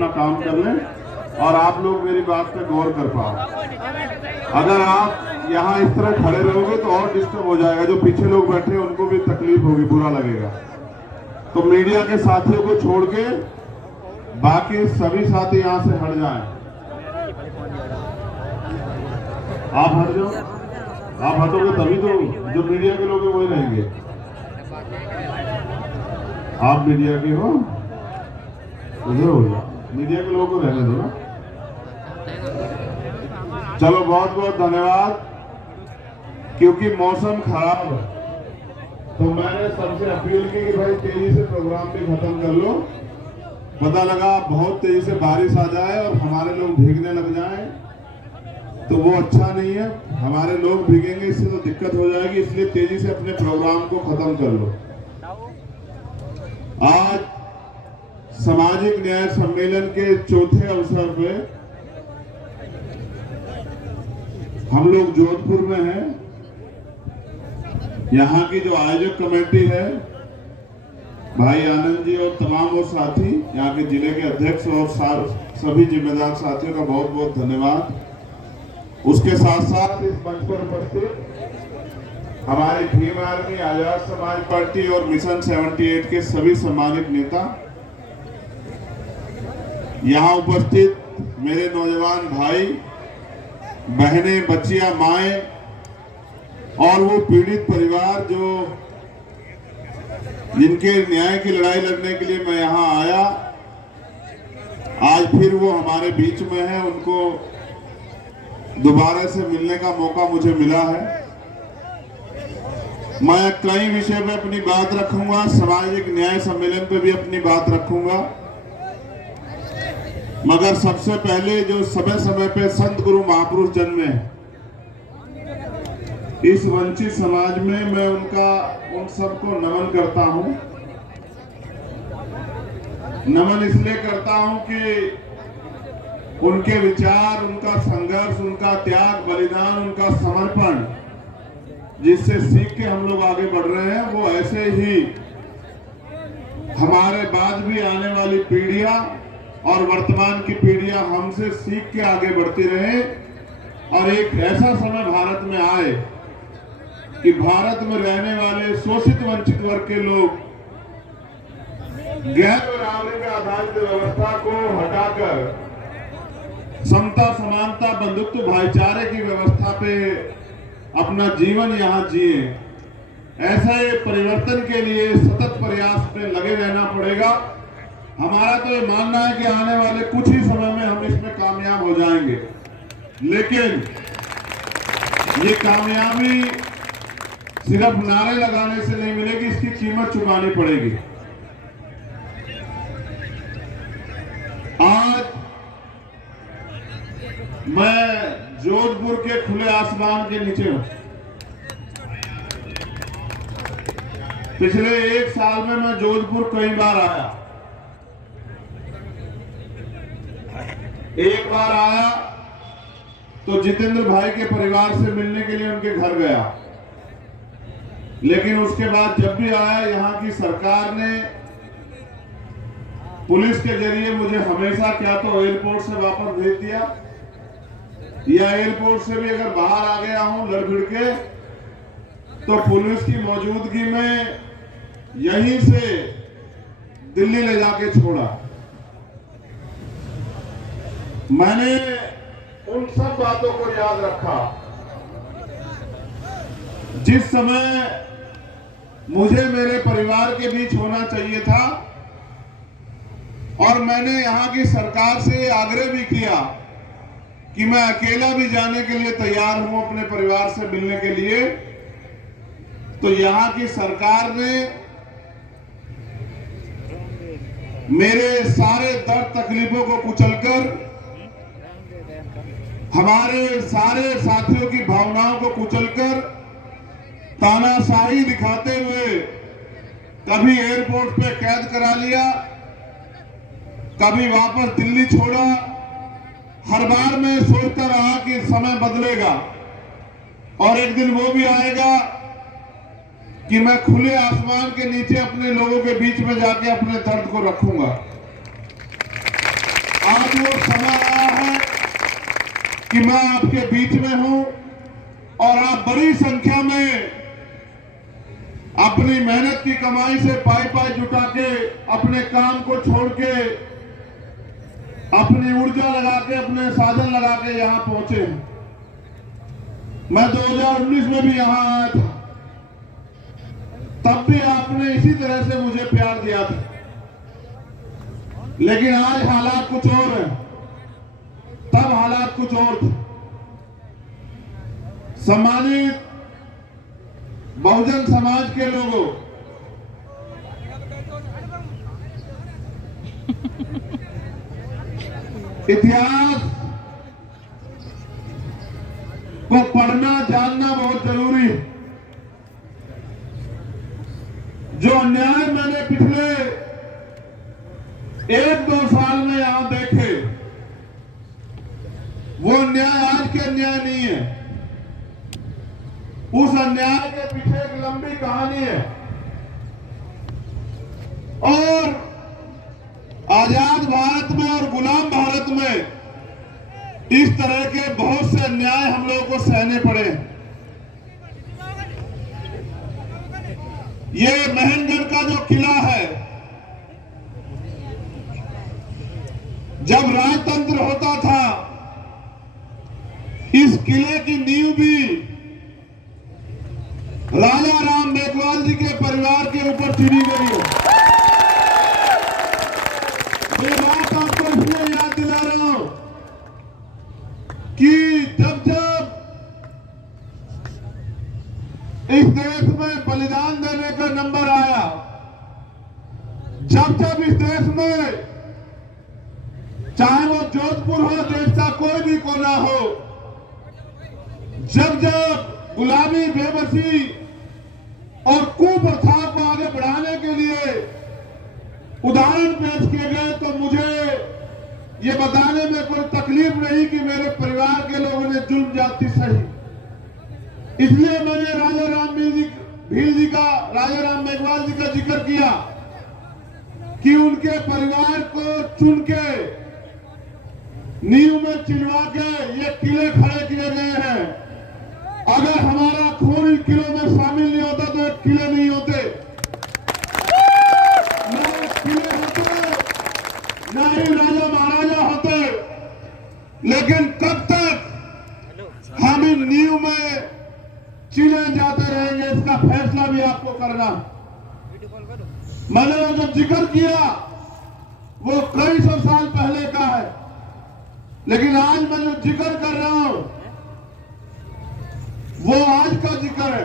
अपना काम कर लें और आप लोग मेरी बात पे गौर कर पाओ। अगर आप यहाँ इस तरह खड़े रहोगे तो और डिस्टर्ब हो जाएगा, जो पीछे लोग बैठे हैं उनको भी तकलीफ होगी, बुरा लगेगा। तो मीडिया के साथियों को छोड़ के बाकी सभी साथी यहाँ से हट जाएं। आप हट जाओ, आप हटोगे तभी तो जो मीडिया के लोग हैं वही रहेंगे। आप मीडिया के हो, उधर हो जाओ, मीडिया के लोगों को रहने दो ना। चलो बहुत बहुत धन्यवाद। क्योंकि मौसम खराब है तो मैंने सबसे अपील की कि भाई तेजी से प्रोग्राम भी खत्म कर लो। पता लगा बहुत तेजी से बारिश आ जाए और हमारे लोग भीगने लग जाएं तो वो अच्छा नहीं है। हमारे लोग भीगेंगे, इससे तो दिक्कत हो जाएगी, इसलिए तेजी से अपने प्रोग्राम को खत्म कर लो। आज सामाजिक न्याय सम्मेलन के चौथे अवसर पे हम लोग जोधपुर में हैं। यहाँ की जो आयोजक कमेटी है, भाई आनंद जी और तमाम वो साथी, यहाँ के जिले के अध्यक्ष और सभी जिम्मेदार साथियों का बहुत बहुत धन्यवाद। उसके साथ साथ इस मंच पर उपस्थित हमारे भीम आर्मी, आजाद समाज पार्टी और मिशन 78 के सभी सम्मानित नेता, यहाँ उपस्थित मेरे नौजवान भाई बहनें, बच्चियां, माएं और वो पीड़ित परिवार जो जिनके न्याय की लड़ाई लड़ने के लिए मैं यहाँ आया, आज फिर वो हमारे बीच में है। उनको दोबारा से मिलने का मौका मुझे मिला है। मैं कई विषय पे अपनी बात रखूंगा, सामाजिक न्याय सम्मेलन पे भी अपनी बात रखूंगा, मगर सबसे पहले जो समय समय पे संत गुरु महापुरुष जन्मे हैं इस वंचित समाज में, मैं उन सबको नमन करता हूं। नमन इसलिए करता हूं कि उनके विचार, उनका संघर्ष, उनका त्याग, बलिदान, उनका समर्पण, जिससे सीख के हम लोग आगे बढ़ रहे हैं, वो ऐसे ही हमारे बाद भी आने वाली पीढ़ियां और वर्तमान की पीढ़ियां हमसे सीख के आगे बढ़ती रहे और एक ऐसा समय भारत में आए कि भारत में रहने वाले शोषित वंचित वर्ग के लोग गैर बराबरी पे आधारित व्यवस्था को हटाकर समता, समानता, बंधुत्व, भाईचारे की व्यवस्था पे अपना जीवन यहाँ जिए। ऐसे परिवर्तन के लिए सतत प्रयास में लगे रहना पड़ेगा। हमारा तो ये मानना है कि आने वाले कुछ ही समय में हम इसमें कामयाब हो जाएंगे, लेकिन ये कामयाबी सिर्फ नारे लगाने से नहीं मिलेगी, इसकी कीमत चुकानी पड़ेगी। आज मैं जोधपुर के खुले आसमान के नीचे हूं। पिछले एक साल में मैं जोधपुर कई बार आया। एक बार आया तो जितेंद्र भाई के परिवार से मिलने के लिए उनके घर गया, लेकिन उसके बाद जब भी आया, यहाँ की सरकार ने पुलिस के जरिए मुझे हमेशा क्या तो एयरपोर्ट से वापस भेज दिया, या एयरपोर्ट से भी अगर बाहर आ गया हूं लड़ भिड़ के, तो पुलिस की मौजूदगी में यहीं से दिल्ली ले जाके छोड़ा। मैंने उन सब बातों को याद रखा जिस समय मुझे मेरे परिवार के बीच होना चाहिए था, और मैंने यहाँ की सरकार से आग्रह भी किया कि मैं अकेला भी जाने के लिए तैयार हूं अपने परिवार से मिलने के लिए। तो यहाँ की सरकार ने मेरे सारे दर्द तकलीफों को कुचलकर, हमारे सारे साथियों की भावनाओं को कुचलकर, तानाशाही दिखाते हुए कभी एयरपोर्ट पे कैद करा लिया, कभी वापस दिल्ली छोड़ा। हर बार मैं सोचता रहा कि समय बदलेगा और एक दिन वो भी आएगा कि मैं खुले आसमान के नीचे अपने लोगों के बीच में जाके अपने दर्द को रखूंगा। अब वो समय आया है कि मैं आपके बीच में हूं और आप बड़ी संख्या में अपनी मेहनत की कमाई से पाई पाई जुटा के अपने काम को छोड़ के अपनी ऊर्जा लगा के अपने साधन लगा के यहां पहुंचे। मैं 2019 में भी यहां आया था, तब भी आपने इसी तरह से मुझे प्यार दिया था, लेकिन आज हालात कुछ और हैं, तब हालात कुछ और थे। सम्मानित बहुजन समाज के लोगों, इतिहास को पढ़ना जानना बहुत जरूरी है। जो अन्याय मैंने पिछले 1-2 साल में यहां देखे, वो अन्याय आज के अन्याय नहीं है। उस अन्याय के पीछे एक लंबी कहानी है और आजाद भारत में और गुलाम भारत में इस तरह के बहुत से अन्याय हम लोगों को सहने पड़े। ये महनगढ़ का जो किला है, जब राजतंत्र होता था, इस किले की नींव भी राजा राम मेघवाल जी के परिवार के ऊपर चिरी गई है। ये बात आपको इसलिए याद दिला रहा हूं कि जब जब इस देश में बलिदान देने का नंबर आया, जब जब इस देश में, चाहे वो जोधपुर हो, देश का कोई भी कोना हो, जब जब गुलामी, बेबसी और कुप्रथा को आगे बढ़ाने के लिए उदाहरण पेश किए गए, तो मुझे ये बताने में कोई तकलीफ नहीं कि मेरे परिवार के लोगों ने जुल्म जाति सही। इसलिए मैंने राजा राम मेघवाल जी का जिक्र किया कि उनके परिवार को चुन के नींव में चिनवा के ये किले खड़े किए गए हैं। अगर हमारा खून इन किलों में शामिल नहीं होता तो एक किले नहीं होते, न किले होते, न ही राजा महाराजा होते। लेकिन कब तक हम इन नींव में चिने जाते रहेंगे, इसका फैसला भी आपको करना। मैंने वो जो जिक्र किया वो कई सौ साल पहले का है, लेकिन आज मैं जो जिक्र कर रहा हूं वो आज का जिक्र है,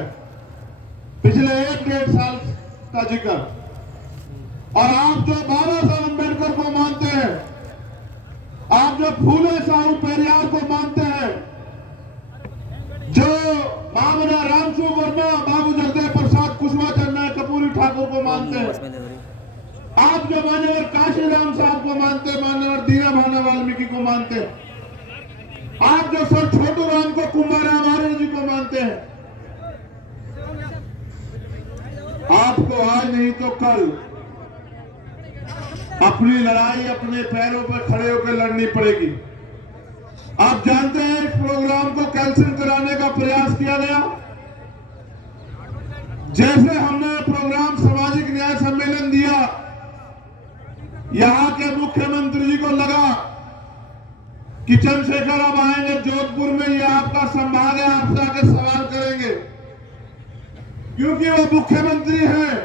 पिछले 1-1.5 साल का जिक्र। और आप जो बाबा साहब अम्बेडकर को मानते हैं, आप जो फूले साहू पेरियार को मानते हैं, जो बाबा रामसू वर्मा, बाबू जगदेव प्रसाद कुशवाहा, चन्ना कपूरी ठाकुर को मानते हैं, आप जो मान्यवर काशीराम साहब को मानते हैं, मान्यवर दीना भाना वाल्मीकि को मानते हैं, आप जो सर छोटू राम को कुंभाराम आर्य जी को मानते हैं, आपको आज नहीं तो कल अपनी लड़ाई अपने पैरों पर खड़े होकर लड़नी पड़ेगी। आप जानते हैं इस प्रोग्राम को कैंसिल कराने का प्रयास किया गया। जैसे हमने प्रोग्राम सामाजिक न्याय सम्मेलन दिया, यहां के मुख्यमंत्री जी को लगा कि चंद्रशेखर अब आएंगे जोधपुर में, ये आपका संभाग है, आपसे आके सवाल करेंगे, क्योंकि वो मुख्यमंत्री हैं।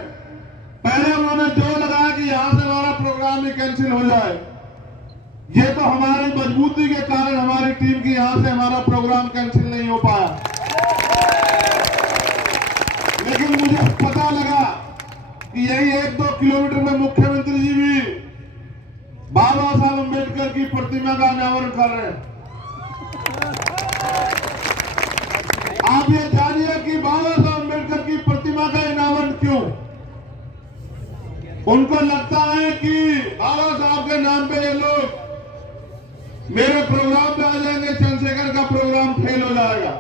पहले उन्होंने जो लगाया कि यहां से हमारा प्रोग्राम ही कैंसिल हो जाए। ये तो हमारी मजबूती के कारण हमारी टीम की यहां से हमारा प्रोग्राम कैंसिल नहीं हो पाया। लेकिन मुझे पता लगा कि यही 1-2 किलोमीटर में मुख्यमंत्री जी भी बाबा साहब अम्बेडकर की प्रतिमा का अनावरण कर रहे हैं। आप ये जानिए कि बाबा साहब अम्बेडकर की प्रतिमा का अनावरण क्यों? उनको लगता है कि बाबा साहब के नाम पे ये लोग मेरे प्रोग्राम पे आ जाएंगे, चंद्रशेखर का प्रोग्राम फेल हो जाएगा।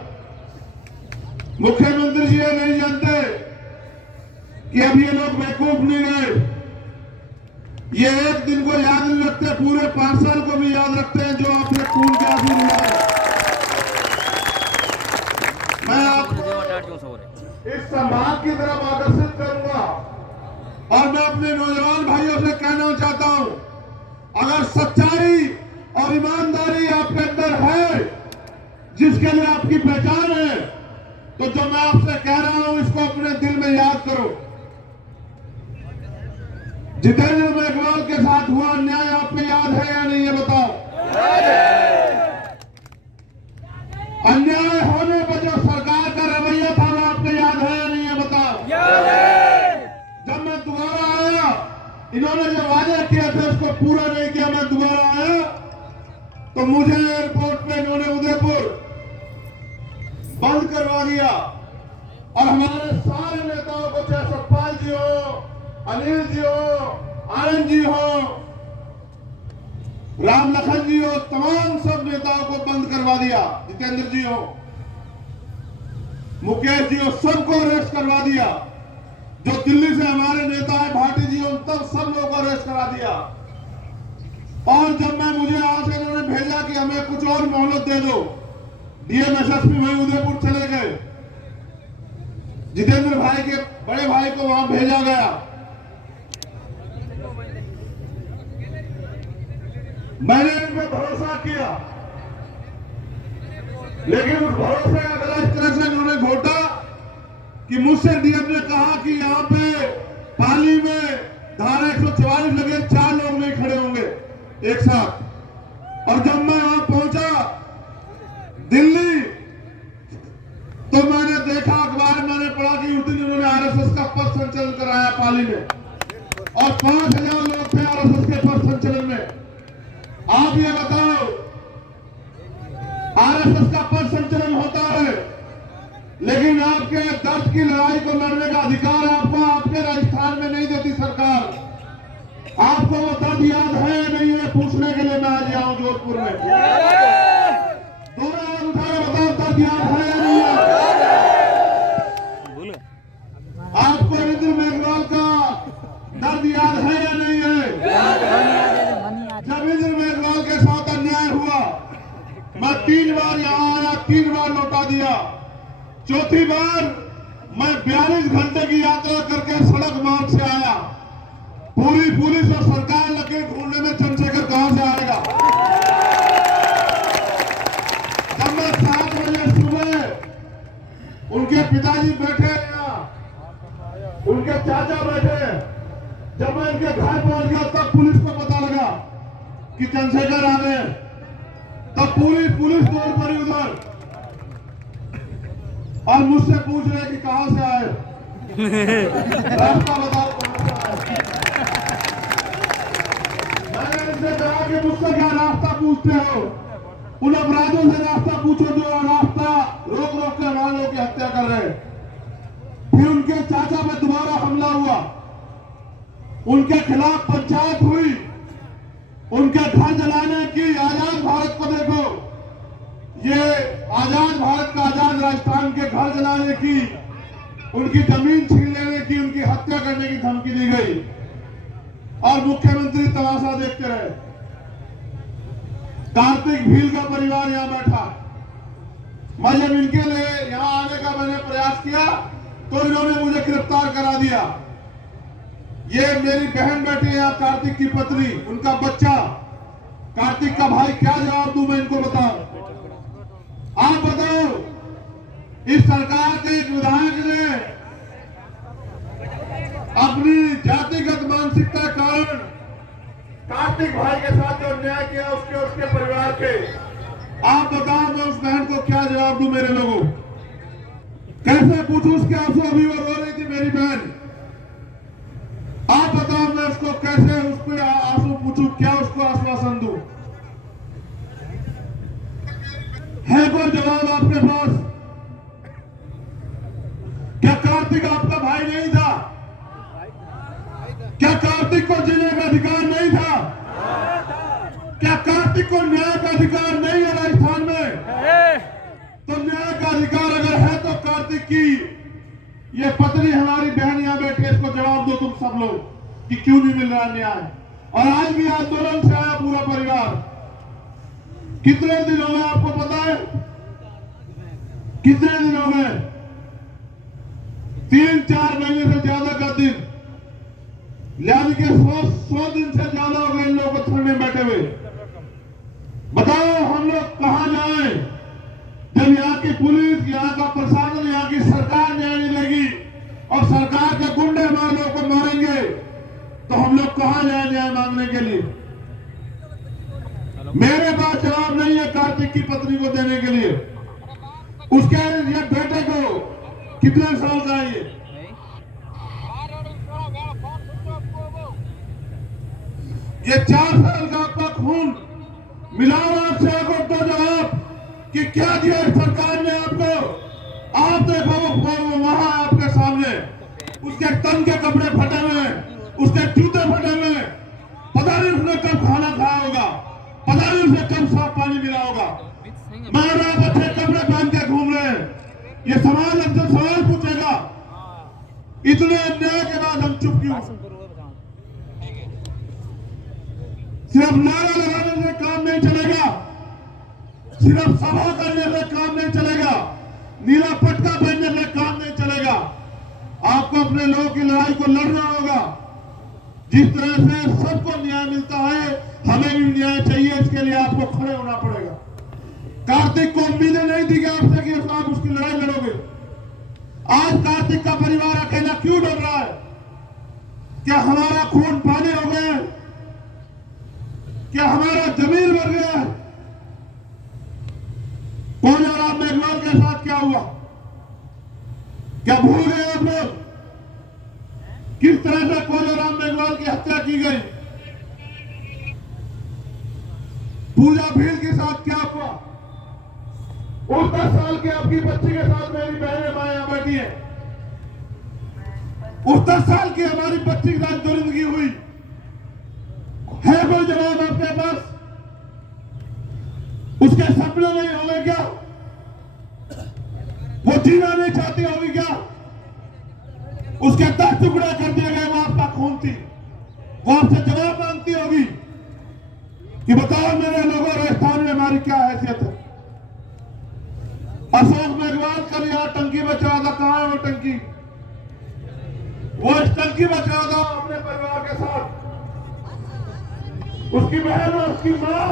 मुख्यमंत्री जी ये नहीं जानते कि अब ये लोग बेवकूफ नहीं रहे। ये एक दिन को याद नहीं रखते, पूरे 5 साल को भी याद रखते हैं जो आपने खून के आंसू रुलाए। मैं आपको इस समाज की तरफ आकर्षित करूंगा और मैं अपने नौजवान भाइयों से कहना चाहता हूं, अगर सच्चाई और ईमानदारी आपके अंदर है, जिसके लिए आपकी पहचान है, तो जो मैं आपसे कह रहा हूं इसको अपने दिल में याद करो। जितेंद्र मेघवाल के साथ हुआ अन्याय आपको याद है या नहीं, ये बताओ। अन्याय होने पर जो सरकार का रवैया था वो आपको याद है या नहीं, ये बताओ। जब मैं दोबारा आया, इन्होंने जो वादे किए थे उसको पूरा नहीं किया। मैं दोबारा आया तो मुझे एयरपोर्ट पे इन्होंने उदयपुर बंद करवा दिया और हमारे सारे नेताओं को, चाहे सतपाल जी हो, अनिल जी हो, आनंद जी हो, राम लखन जी हो, तमाम सब नेताओं को बंद करवा दिया। जितेंद्र जी हो, मुकेश जी हो, सबको अरेस्ट करवा दिया। जो दिल्ली से हमारे नेता है, भाटी जी हो, तब सब लोगों को अरेस्ट करा दिया। और जब मुझे यहां से इन्होंने भेजा कि हमें कुछ और मोहलत दे दो, डीएम एसएसपी भाई उदयपुर चले गए, जितेंद्र भाई के बड़े भाई को वहां भेजा गया। मैंने इन पर भरोसा किया, लेकिन उस भरोसे का गला इस तरह से इन्होंने घोटा कि मुझसे डीएम ने कहा कि यहाँ पे पाली में धारा 144 लगे, 4 लोग नहीं खड़े होंगे एक साथ। और जब मैं वहां पहुंचा दिल्ली, तो मैंने देखा, अखबार मैंने पढ़ा कि उस दिन उन्होंने आरएसएस का पथ संचलन कराया पाली में और 5000 लोग थे आरएसएस के पथ संचलन में। आप ये बताओ, आरएसएस का पथ संचलन होता है, लेकिन आपके दर्द की लड़ाई को लड़ने का अधिकार आपको आपके राजस्थान में नहीं देती सरकार। आपको वो दर्द याद है या नहीं है, पूछने के लिए मैं आज आया हूं जोधपुर में। दोनों हाथ उठा के बताओ, दर्द याद है या नहीं है? आपको इंद्र मेघवाल का दर्द याद है या नहीं है? जब इंद्र मेघवाल के साथ अन्याय हुआ, मैं 3 बार यहां आया, 3 बार लौटा दिया। चौथी बार मैं 42 घंटे की यात्रा करके सड़क मार्ग से आया। पूरी पुलिस और सरकार लगे ढूंढने में चंद्रशेखर कहां से आएगा। जब मैं 7 बजे सुबह, उनके पिताजी बैठे यहाँ, उनके चाचा बैठे, जब मैं उनके घर पहुंच गया तब पुलिस को पता लगा कि चंद्रशेखर आ गए। तब पूरी पुलिस दौड़ पड़ी उधर और मुझसे पूछ रहे कि कहां से आए, रास्ता बताओ कहां से आए। मैंने इनसे कहा कि मुझसे क्या रास्ता पूछते हो, उन अपराधियों से रास्ता पूछो जो रास्ता रोक रोक के हमारे लोगों की हत्या कर रहे हैं। फिर उनके चाचा पे दोबारा हमला हुआ, उनके खिलाफ पंचायत हुई, उनके घर जलाने की। आजाद भारत को देखो, ये आजाद भारत का, आजाद राजस्थान के घर जलाने की, उनकी जमीन छीन लेने की, उनकी हत्या करने की धमकी दी गई और मुख्यमंत्री तमाशा देखते रहे। कार्तिक भील का परिवार यहां बैठा। मैं जब इनके लिए यहां आने का मैंने प्रयास किया तो इन्होंने मुझे गिरफ्तार करा दिया। ये मेरी बहन बैठी है यहाँ, कार्तिक की पत्नी, उनका बच्चा, कार्तिक का भाई। क्या जवाब दूं मैं इनको, बताओ। आप बताओ, इस सरकार के एक विधायक ने अपनी जातिगत मानसिकता के कारण कार्तिक भाई के साथ जो अन्याय किया उसके परिवार के, आप बताओ मैं उस बहन को क्या जवाब दूं। मेरे लोगों, कैसे पूछूं उसके आंसू, अभी वो रो रही थी मेरी बहन। आप बताओ मैं उसको कैसे उसको आंसू पूछूं, क्या उसको आश्वासन दूं? है कोई जवाब आपके पास? क्या कार्तिक आपका भाई नहीं था? क्या कार्तिक को जीने का अधिकार नहीं था? क्या कार्तिक को न्याय का अधिकार नहीं है राजस्थान में? तो न्याय का अधिकार अगर है तो कार्तिक की ये पत्नी, हमारी बहन यहां बैठी है, इसको जवाब दो तुम सब लोग कि क्यों नहीं मिल रहा न्याय। और आज भी आंदोलन से आया पूरा परिवार। कितने दिन हो गए आपको पता है? कितने दिन हो गए? 3-4 महीने से ज्यादा का दिन, यानी कि 100 दिन से ज्यादा हो गए इन लोगों को धरने बैठे हुए। बताओ हम लोग कहां जाएं जब यहाँ की पुलिस, यहाँ का प्रशासन, यहाँ की सरकार न्याय नहीं देगी और सरकार के गुंडे हमारे लोगों को मारेंगे, तो हम लोग कहां जाए न्याय मांगने के लिए? मेरे पास जवाब नहीं है कार्तिक की पत्नी को देने के लिए। उसके ये बेटे को कितने साल का है ये 4 साल का आपका खून मिलाओ आपसे तो जवाब कि क्या दिया इस सरकार ने आपको। आप देखो वो वहां आपके सामने, उसके तन के कपड़े फटे हुए, उसके जूते फटे हुए, पता नहीं उसने कब खाना खाया होगा, पता नहीं उसे कब साफ पानी मिला होगा, मगर आप अच्छे कपड़े पहन के घूम रहे हैं। ये समाज हमसे सवाल पूछेगा, इतने अन्याय के बाद हम चुप क्यों? सिर्फ नारा लगाने से काम नहीं चलेगा, सिर्फ सभा करने से काम नहीं चलेगा, नीला पटका पहनने से काम नहीं चलेगा। आपको अपने लोगों की लड़ाई को लड़ना होगा। जिस तरह से सबको न्याय मिलता है, हमें भी न्याय चाहिए, इसके लिए आपको खड़े होना पड़ेगा। कार्तिक को उम्मीदें नहीं दी गई आपसे कि आप उसकी लड़ाई लड़ोगे। आज कार्तिक का परिवार अकेला क्यों डर रहा है? क्या हमारा खून पानी हो गया है? क्या हमारा जमीन मर गया है? कोजाराम मेघवाल के साथ क्या हुआ? क्या भूल गए आप लोग किस तरह से कोजाराम मेघवाल की हत्या की गई? पूजा भील के साथ क्या हुआ? उस 10 साल की आपकी बच्ची के साथ मेरी बहनें मां यहां बैठी है। उस 10 साल की हमारी बच्ची के साथ दरिंदगी हुई है, कोई जवाब आपके पास? उसके सपने नहीं होंगे क्या? वो जीना नहीं चाहती होगी क्या? उसके 10 टुकड़ा कर दिए गए, वो आपका खून थी। वो आपसे जवाब मांगती होगी कि बताओ मेरे लोगों, राजस्थान में हमारी क्या हैसियत है? अशोक मेघवाल कल यहां टंकी बचा था, कहां है वो टंकी? वो इस टंकी बचा था अपने परिवार के साथ। उसकी बहन और उसकी मां,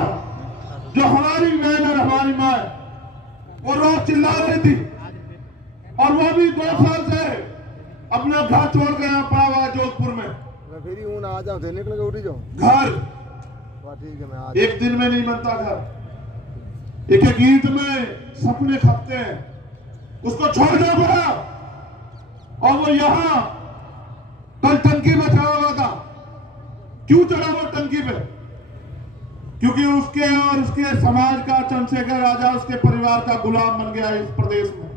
जो हमारी बहन और हमारी मां है, वो रोज चिल्ला रही थी, और वो भी 2 साल से अपना घर छोड़ के यहाँ पड़ा हुआ जोधपुर में। मैं फिर यूं आ जाऊं थे, निकल के उठी जाऊं घर। ठीक है, मैं आ एक दिन में नहीं बनता घर, एक एक ईंट में सपने खपते हैं। उसको छोड़ दो बड़ा। और वो यहाँ कल टंकी में चढ़ा हुआ था। क्यों चढ़ा वो टंकी पे? क्योंकि उसके और उसके समाज का चंद्रशेखर राजा उसके परिवार का गुलाम बन गया इस प्रदेश में,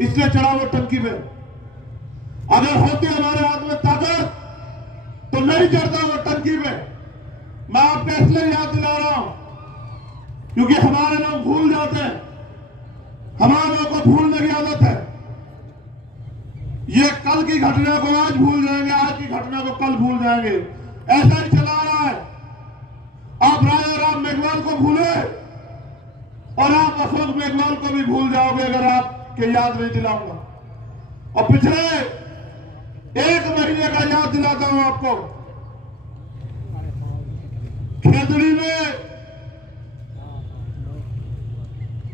इसलिए चढ़ा वो टंकी पे। अगर होती हमारे हाथ में ताकत तो नहीं चढ़ता वो टंकी पे। मैं आपको इसलिए याद दिला रहा हूं क्योंकि हमारे लोग भूल जाते हैं, हमारे लोगों को भूलने की आदत है। ये कल की घटना को आज भूल जाएंगे, आज की घटना को कल भूल जाएंगे, ऐसा ही चला रहा है। आप राजा राम मेघवाल को भूले और आप अशोक मेघवाल को भी भूल जाओगे अगर आपके याद नहीं दिलाऊंगा। और पिछले 1 महीने का याद दिलाता हूं आपको। खेतड़ी में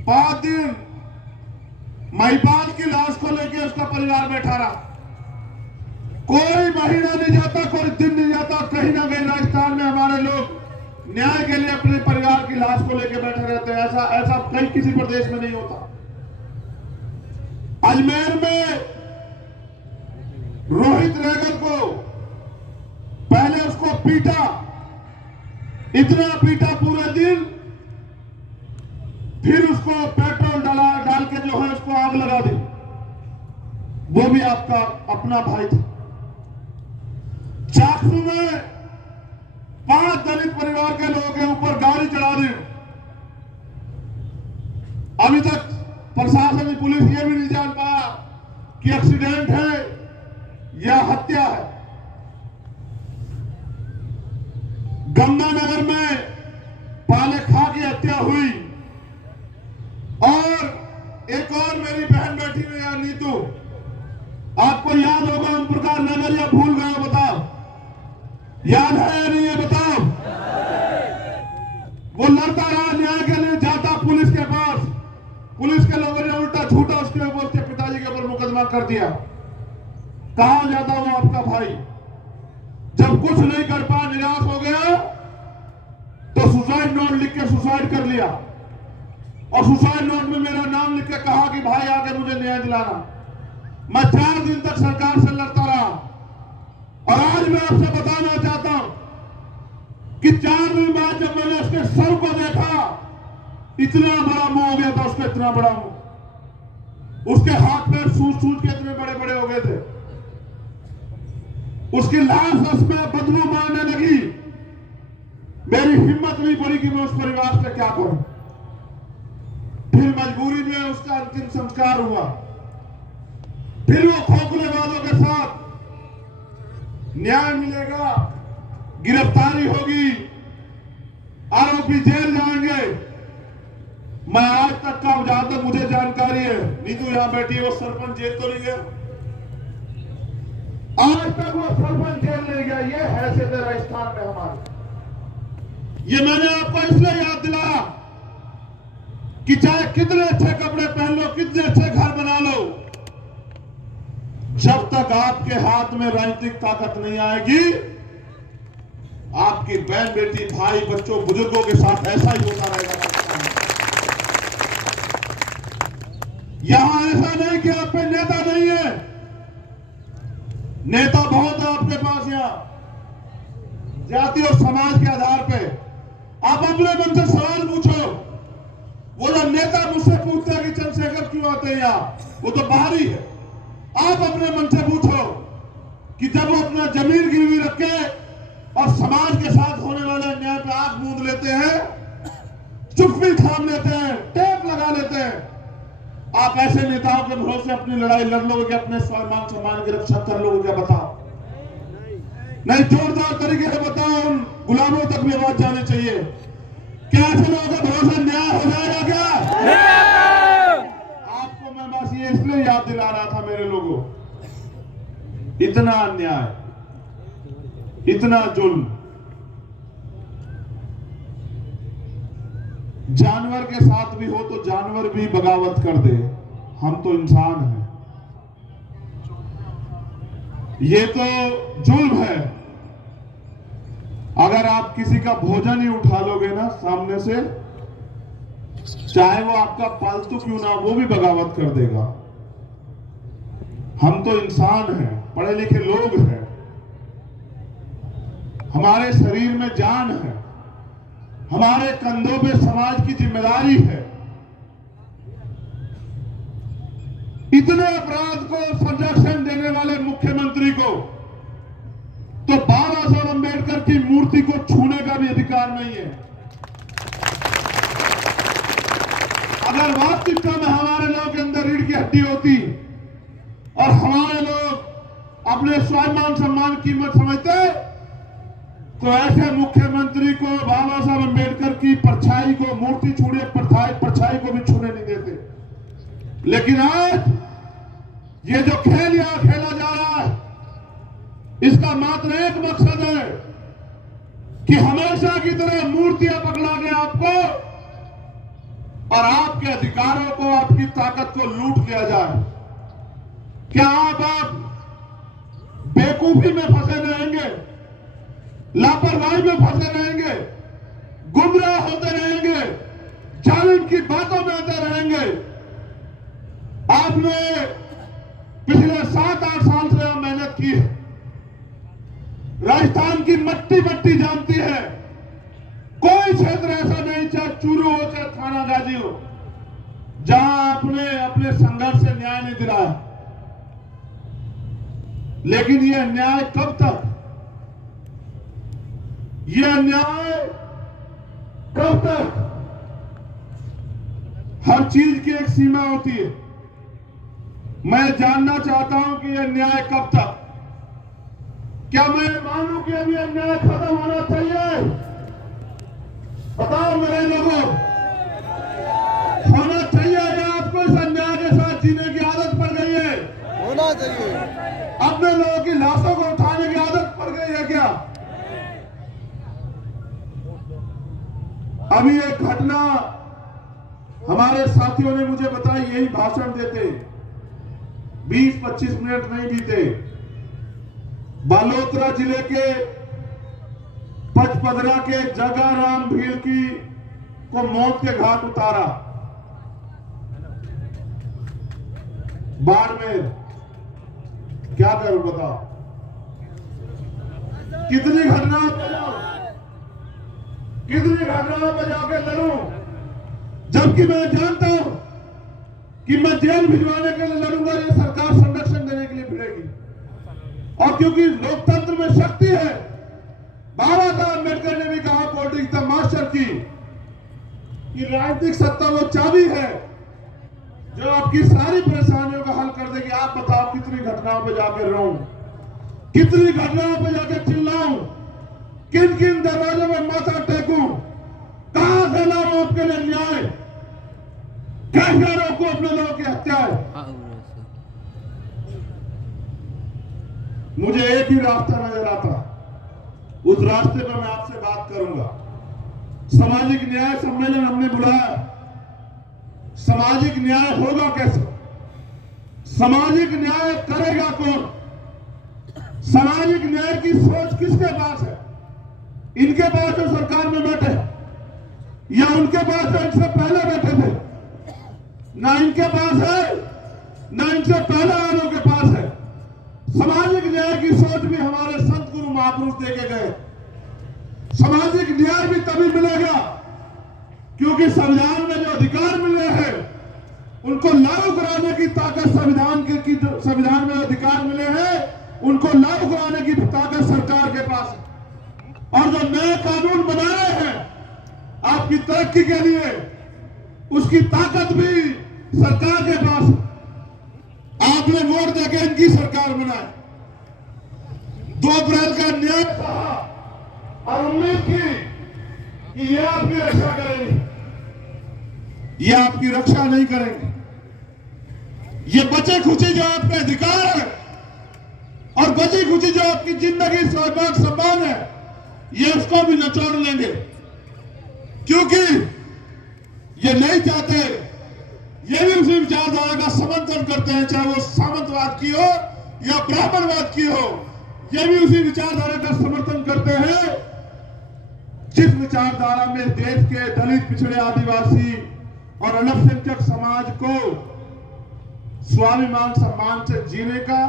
5 दिन महिपाल की लाश को लेकर उसका परिवार बैठा रहा। कोई महीना नहीं जाता, कोई दिन नहीं जाता, कहीं ना कहीं राजस्थान में हमारे लोग न्याय के लिए अपने परिवार की लाश को लेकर बैठे रहते हैं। ऐसा कहीं किसी प्रदेश में नहीं होता। अजमेर में रोहित रेगल को पहले उसको पीटा, इतना पीटा पूरे दिन, फिर उसको पेट्रोल डाल के जो है उसको आग लगा दी। वो भी आपका अपना भाई था। चाकसू में 5 दलित परिवार के लोगों के ऊपर गाड़ी चढ़ा दी। अभी तक प्रशासन पुलिस ये भी नहीं जान पाया कि एक्सीडेंट है या हत्या है। रेखा की हत्या हुई और एक और मेरी बहन बैठी हुई है नीतू, आपको याद होगा ओम प्रकाश नगर या भूल गए हो? बताओ, याद है या नहीं है? बताओ। वो लड़ता रहा न्याय के लिए, जाता पुलिस के पास, पुलिस के लोगों ने उल्टा झूठा उसके ऊपर, उसके पिताजी के ऊपर मुकदमा कर दिया। कहां जाता वो आपका भाई? जब कुछ नहीं कर पाया, निराश हो गया, तो सुसाइड नोट लिख के सुसाइड कर लिया और सुसाइड नोट में मेरा नाम लिख के कहा कि भाई आके मुझे न्याय दिलाना। मैं 4 दिन तक सरकार से लड़ता रहा और आज मैं आपसे बताना चाहता हूं कि 4 दिन बाद जब मैंने उसके सर को देखा, इतना बड़ा मुंह हो गया था उसका, इतना बड़ा मुंह, उसके हाथ पैर सूज सूज के इतने बड़े बड़े हो गए थे, उसकी लाश उसमें बदबू मारने लगी। मेरी हिम्मत नहीं पड़ी कि मैं उस परिवार से क्या करूं। फिर मजबूरी में उसका अंतिम संस्कार हुआ। फिर वो खोखले वादों के साथ न्याय मिलेगा, गिरफ्तारी होगी, आरोपी जेल जाएंगे। मैं आज तक का, जहां तक मुझे जानकारी है, नीतू यहां बैठी है, वो सरपंच जेल तो नहीं गया, आज तक वो सरपंच जेल नहीं गया। ये हैसियत है राजस्थान में हमारी। ये मैंने आपको इसलिए याद दिलाया कि चाहे कितने अच्छे कपड़े पहन लो, कितने अच्छे घर बना लो, जब तक आपके हाथ में राजनीतिक ताकत नहीं आएगी, आपकी बहन बेटी भाई बच्चों बुजुर्गों के साथ ऐसा ही होता रहेगा। यहां ऐसा नहीं कि आप पे नेता नहीं है, नेता बहुत है आपके पास। यहां जाति और समाज के आधार पे आप अपने मन से सवाल पूछो। वो जो नेता मुझसे पूछते हैं कि चंद्रशेखर क्यों आते हैं यहां, वो तो बाहरी है। आप अपने मन से पूछो कि जब वो अपना जमीन गिरवी रखे और समाज के साथ होने वाले अन्याय पे आंख मूंद लेते हैं, चुप्पी थाम लेते हैं, टेप लगा लेते हैं, आप ऐसे नेताओं के भरोसे अपनी लड़ाई लड़ लोगे कि अपने स्वाभिमान सम्मान की रक्षा कर लोगे क्या? बताओ। नहीं, जोरदार तरीके से बताओ, उन गुलामों तक भी आवाज जानी चाहिए। क्या ऐसे लोगों का भरोसा न्याय हो जाएगा क्या? आपको मैं बस ये इसलिए याद दिला रहा था मेरे लोगों, इतना अन्याय, इतना जुल्म, जानवर के साथ भी हो तो जानवर भी बगावत कर दे, हम तो इंसान हैं। ये तो जुल्म है। अगर आप किसी का भोजन ही उठा लोगे ना सामने से, चाहे वो आपका पालतू क्यों ना, वो भी बगावत कर देगा। हम तो इंसान हैं, पढ़े लिखे लोग हैं, हमारे शरीर में जान है, हमारे कंधों पे समाज की जिम्मेदारी है। इतने अपराध को संरक्षण देने वाले मुख्यमंत्री को तो बाबा साहब अंबेडकर की मूर्ति को छूने का भी अधिकार नहीं है। अगर वास्तविकता में हमारे लोगों के अंदर रीढ़ की हड्डी होती और हमारे लोग अपने स्वाभिमान सम्मान की कीमत समझते, तो ऐसे मुख्यमंत्री को, बाबा साहब अंबेडकर की परछाई को, मूर्ति छूने परछाई को भी छूने नहीं देते। लेकिन आज ये जो खेल यहां खेला जा रहा है, इसका मात्र एक मकसद है कि हमेशा की तरह मूर्तियां पकड़ा के आपको और आपके अधिकारों को, आपकी ताकत को लूट लिया जाए। क्या आप बेवकूफी में फंसे रहेंगे, लापरवाही में फंसे रहेंगे, गुमराह होते रहेंगे, जालिम की बातों में आते रहेंगे? आपने पिछले 7-8 साल से मेहनत की है, राजस्थान की मट्टी मट्टी जानती है। कोई क्षेत्र ऐसा नहीं, चाहे चूरू हो चाहे थाना गाजी हो, जहां आपने अपने संघर्ष से न्याय नहीं दिलाया। लेकिन यह न्याय कब तक, यह न्याय कब तक? हर चीज की एक सीमा होती है। मैं जानना चाहता हूं कि यह न्याय कब तक? क्या मैं मानूं कि अभी अन्याय खत्म होना चाहिए? बताओ मेरे लोगों, होना चाहिए या आपको इस अन्याय के साथ जीने की आदत पड़ गई है? होना चाहिए। अपने लोगों की लाशों को उठाने की आदत पड़ गई है क्या? अभी एक घटना हमारे साथियों ने मुझे बताई, यही भाषण देते 20-25 मिनट नहीं बीते, बालोतरा जिले के पचपदरा के जगाराम भील की को मौत के घाट उतारा। बाड़मेर, क्या करूं बताओ? कितनी घटनाओं पर जाके लड़ूं, जबकि मैं जानता हूं कि मैं जेल भिजवाने के लिए लड़ूंगा, ये सरकार संरक्षण देने के लिए भिड़ेगी। और क्योंकि लोकतंत्र में शक्ति है, बाबा साहब अम्बेडकर ने भी कहा पॉलिटिक्स द मास्टर की, कि राजनीतिक सत्ता वो चाबी है जो आपकी सारी परेशानियों का हल कर देगी। आप बताओ कितनी घटनाओं पे जाकर रहूं, कितनी घटनाओं पे जाकर चिल्लाऊं, किन किन दरवाजों में माथा टेकूं, कहां से लाऊं आपके लिए न्याय, कैसे रोकूं अपने लोगों की हत्याएं? मुझे एक ही रास्ता नजर आता, उस रास्ते पर मैं आपसे बात करूंगा। सामाजिक न्याय सम्मेलन हमने बुलाया, सामाजिक न्याय होगा कैसे? सामाजिक न्याय करेगा कौन? सामाजिक न्याय की सोच किसके पास है? इनके पास जो सरकार में बैठे या उनके पास जो इनसे पहले बैठे थे? ना इनके पास है, ना इनसे पहले वालों के पास है। सामाजिक न्याय की सोच भी हमारे संत गुरु महापुरुष देके गए। सामाजिक न्याय भी तभी मिलेगा क्योंकि संविधान में जो अधिकार मिले हैं उनको लागू कराने की ताकत संविधान में अधिकार मिले हैं उनको लागू कराने की ताकत सरकार के पास है। और जो नए कानून बनाए हैं आपकी तरक्की के लिए, उसकी ताकत भी सरकार के पास है। आपने वोट देके इनकी सरकार बनाई, 2 अप्रैल का न्याय कहा और उम्मीद की कि ये आपकी रक्षा करेंगे। ये आपकी रक्षा नहीं करेंगे। ये बचे खुचे जो आपके अधिकार है और बची खुची जो आपकी जिंदगी स्वाभिमान सम्मान है, ये उसको भी नचोड़ लेंगे, क्योंकि ये नहीं चाहते, ये भी उसी विचारधारा का समर्थन करते हैं, चाहे वो सामंतवाद की हो या ब्राह्मणवाद की हो। ये भी उसी विचारधारा का समर्थन करते हैं जिस विचारधारा में देश के दलित, पिछड़े, आदिवासी और अल्पसंख्यक समाज को स्वाभिमान सम्मान से जीने का,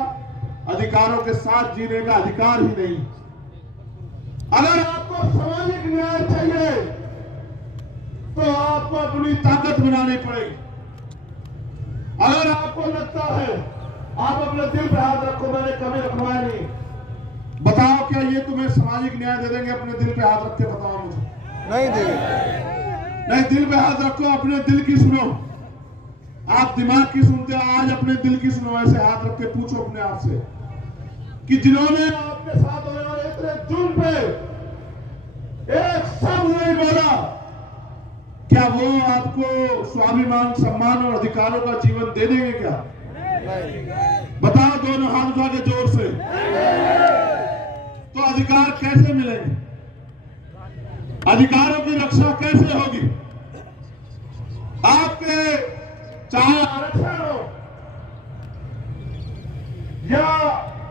अधिकारों के साथ जीने का अधिकार ही नहीं। अगर आपको सामाजिक न्याय चाहिए तो आपको अपनी ताकत बनानी पड़ेगी। अगर आपको लगता है, आप अपने दिल पे हाथ रखो, मैंने कभी रखवाया नहीं, बताओ क्या ये तुम्हें सामाजिक न्याय दे देंगे? अपने दिल पे हाथ रख के बताओ मुझे। नहीं देंगे। नहीं, दिल पे हाथ रखो, अपने दिल की सुनो। आप दिमाग की सुनते हो, आज अपने दिल की सुनो। ऐसे हाथ रख के पूछो अपने आप से कि जिन्होंने आपके साथ होने वाले इतने जुल्म पे एक शब्द नहीं बोला, क्या वो आपको स्वाभिमान, सम्मान और अधिकारों का जीवन दे देंगे क्या? बताओ दोनों हाथ उठा के जोर से। तो अधिकार कैसे मिलेंगे? अधिकारों की रक्षा कैसे होगी? आपके चाहे आरक्षण हो या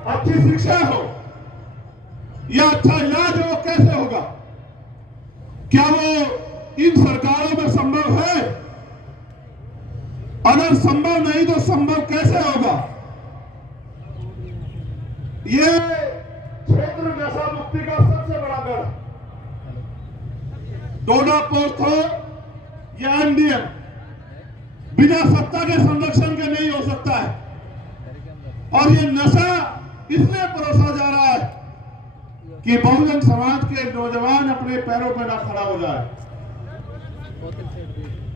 अच्छी शिक्षा हो या अच्छा इलाज हो, कैसे होगा? क्या वो इन सरकारों में संभव है? अगर संभव नहीं तो संभव कैसे होगा? ये क्षेत्र नशा मुक्ति का सबसे बड़ा गढ़, डोडा पोस्ट हो या एमडीएम, बिना सत्ता के संरक्षण के नहीं हो सकता है। और ये नशा इसलिए परोसा जा रहा है कि बहुजन समाज के नौजवान अपने पैरों पर ना खड़ा हो जाए।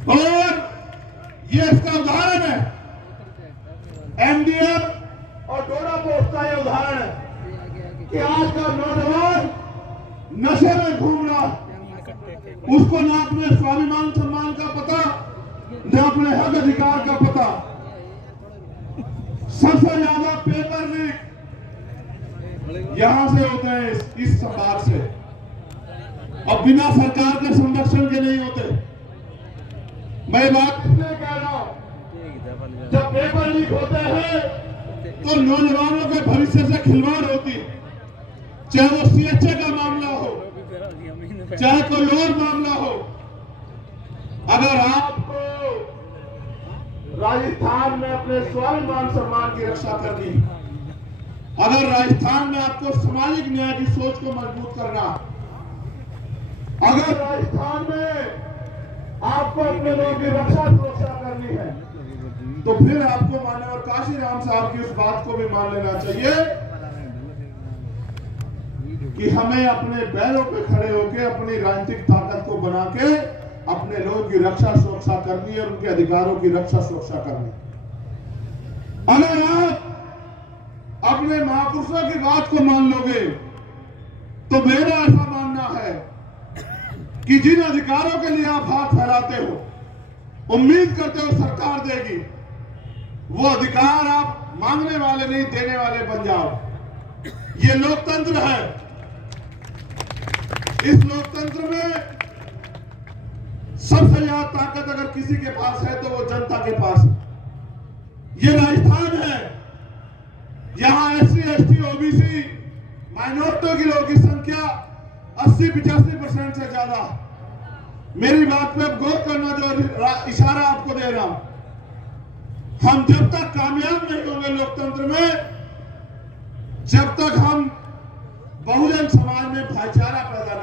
और ये इसका उदाहरण है, एमडीएम और डोडा पोस्ट का ये उदाहरण है कि आज का नौजवान नशे में घूम रहा, उसको ना अपने स्वाभिमान सम्मान का पता, न अपने हक अधिकार का पता। सबसे ज्यादा पेपर लीक यहां से होते हैं, इस संभाग से, और बिना सरकार के संरक्षण के नहीं होते। मैं बात इसलिए कह रहा हूं, जब पेपर लीक होते हैं तो नौजवानों के भविष्य से खिलवाड़ होती है, चाहे वो सीएचए का मामला हो, चाहे कोई और मामला हो। अगर आपको राजस्थान में अपने स्वाभिमान सम्मान की रक्षा करनी, अगर राजस्थान में आपको सामाजिक न्याय की सोच को मजबूत करना, अगर राजस्थान में आपको अपने लोगों की रक्षा सुरक्षा करनी है, तो फिर आपको माननीय काशीराम साहब की उस बात को भी मान लेना चाहिए कि हमें अपने पैरों पे खड़े होकर अपनी राजनीतिक ताकत को बना के अपने लोगों की रक्षा सुरक्षा करनी है और उनके अधिकारों की रक्षा सुरक्षा करनी। अगर आप अपने महापुरुषों की बात को मान लोगे तो मेरा ऐसा मानना है कि जिन अधिकारों के लिए आप हाथ फैलाते हो, उम्मीद करते हो सरकार देगी, वो अधिकार आप मांगने वाले नहीं, देने वाले बन जाओ। ये लोकतंत्र है। इस लोकतंत्र में सबसे ज्यादा ताकत अगर किसी के पास है तो वो जनता के पास है। ये राजस्थान है, यहां एससी, एसटी, ओबीसी, माइनॉरिटी के लोगों की संख्या 80-85% से ज्यादा। मेरी बात पे अब गौर करना, जो इशारा आपको दे रहा हूं, हम जब तक कामयाब नहीं होंगे लोकतंत्र में, जब तक हम बहुजन समाज में भाईचारा पैदा नहीं